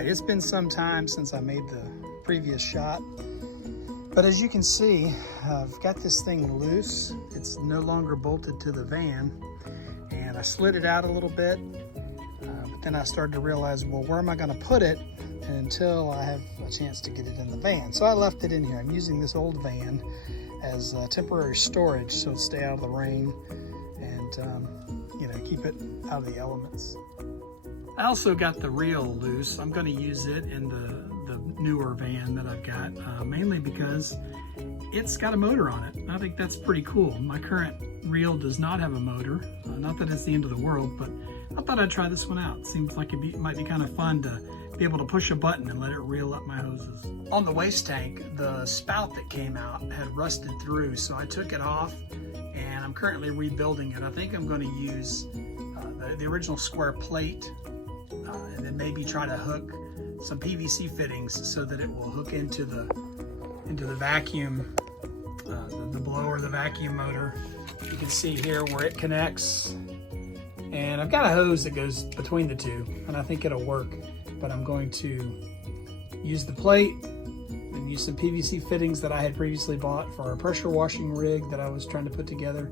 right, it's been some time since I made the previous shot, but as you can see, I've got this thing loose. It's no longer bolted to the van, and I slid it out a little bit, but then I started to realize, well, where am I gonna put it until I have a chance to get it in the van? So I left it in here. I'm using this old van as temporary storage so it'll stay out of the rain and you know, keep it out of the elements. I also got the reel loose. I'm going to use it in the newer van that I've got, mainly because it's got a motor on it. I think that's pretty cool. My current reel does not have a motor. Not that it's the end of the world, but I thought I'd try this one out. Seems like it might be kind of fun to be able to push a button and let it reel up my hoses. On the waste tank, the spout that came out had rusted through, so I took it off and I'm currently rebuilding it. I think I'm going to use the original square plate and then maybe try to hook some PVC fittings so that it will hook into the vacuum, the blower, the vacuum motor. You can see here where it connects, and I've got a hose that goes between the two, and I think it'll work. But I'm going to use the plate and use some PVC fittings that I had previously bought for a pressure washing rig that I was trying to put together,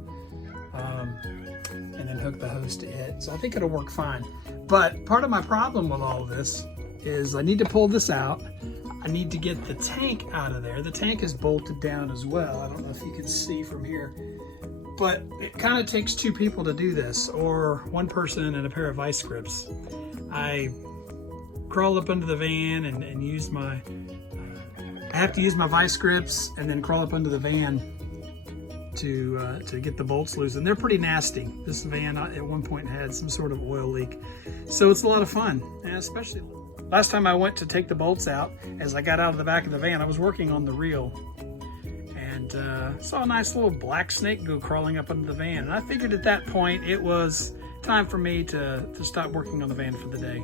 and then hook the hose to it. So I think it'll work fine. But part of my problem with all of this is I need to pull this out. I need to get the tank out of there. The tank is bolted down as well. I don't know if you can see from here, but it kind of takes two people to do this, or one person and a pair of vice grips. I crawl up under the van and use my, I have to use my vice grips and then crawl up under the van to get the bolts loose, and they're pretty nasty. This van at one point had some sort of oil leak, so it's a lot of fun, and especially last time I went to take the bolts out, as I got out of the back of the van, I was working on the reel and saw a nice little black snake go crawling up under the van, and I figured at that point it was time for me to stop working on the van for the day.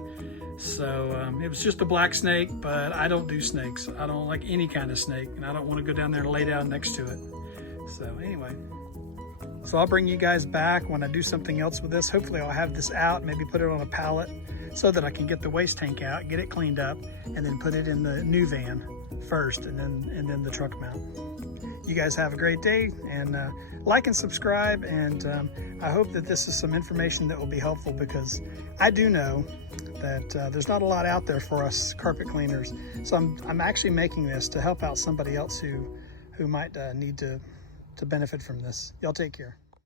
So it was just a black snake, but I don't do snakes. I don't like any kind of snake, and I don't want to go down there and lay down next to it. So anyway, so I'll bring you guys back when I do something else with this. Hopefully I'll have this out, maybe put it on a pallet so that I can get the waste tank out, get it cleaned up, and then put it in the new van first, and then the truck mount. You guys have a great day, and like and subscribe, and I hope that this is some information that will be helpful, because I do know that there's not a lot out there for us carpet cleaners. So I'm actually making this to help out somebody else who might need to benefit from this. Y'all take care.